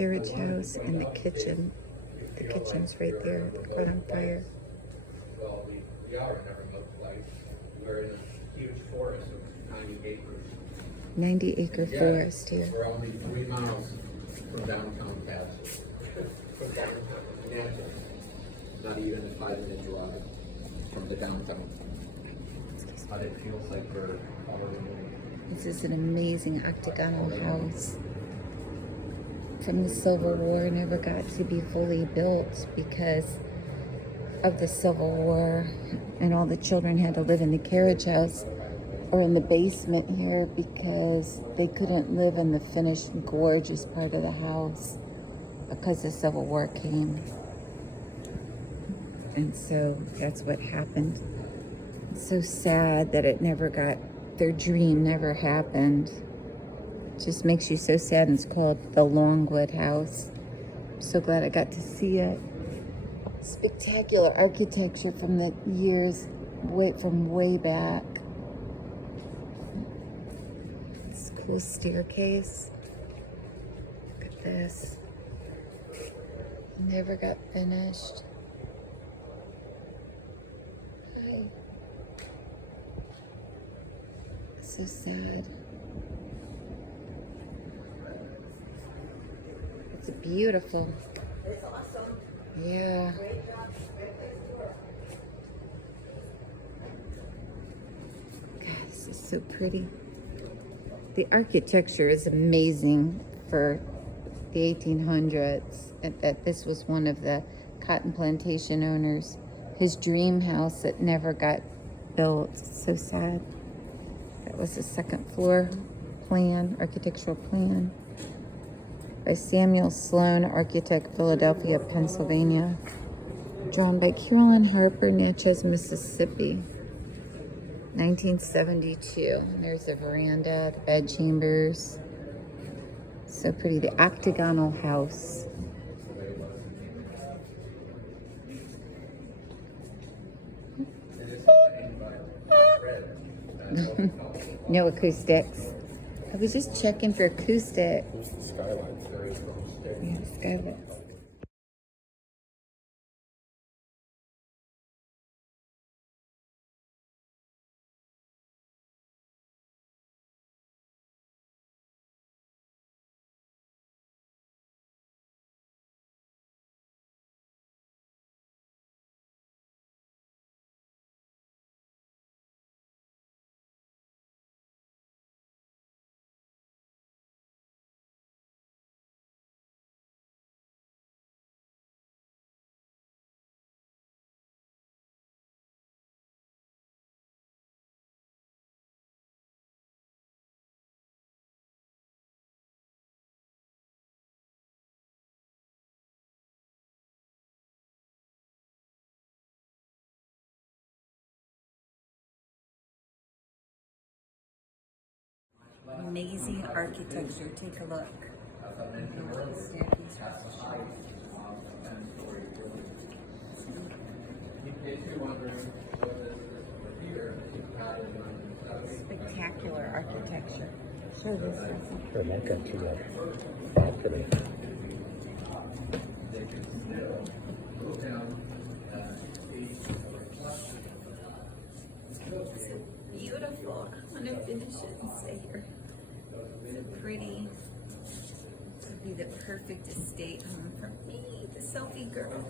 carriage house and the kitchen. The kitchen's right there. It caught on fire. Well, the hour never looked like we're in a huge forest of 90 acres. 90-acre forest here. We're only 3 miles from downtown Natchez. Natchez. Not even a 5-minute drive from the downtown. But it feels like we're already moving. This is an amazing octagonal house from the Civil War. Never got to be fully built because of the Civil War, and all the children had to live in the carriage house or in the basement here because they couldn't live in the finished, gorgeous part of the house because the Civil War came. And so that's what happened. It's so sad that it never got, their dream never happened. It just makes you so sad. And it's called the Longwood house. I'm so glad I got to see it. Spectacular architecture from the years, from way back. This cool staircase. Look at this. Never got finished. Hi. So sad. It's beautiful. It's awesome. Yeah. Great job. Great place to work. God, this is so pretty. The architecture is amazing for the 1800s. That this was one of the cotton plantation owners, his dream house that never got built. So sad. That was the second floor plan, architectural plan by Samuel Sloan, architect, Philadelphia, Pennsylvania. Drawn by Carolyn Harper, Natchez, Mississippi. 1972. And there's the veranda, the bed chambers. So pretty. The octagonal house. No acoustics. I was just checking for acoustics. Skyline's very close there. Yeah, skylights. Amazing architecture. Take a look. Spectacular architecture. Show this. Sure, that got you property. It's beautiful. I want to finish it and stay here. So pretty. This would be the perfect estate home for me, the selfie girl.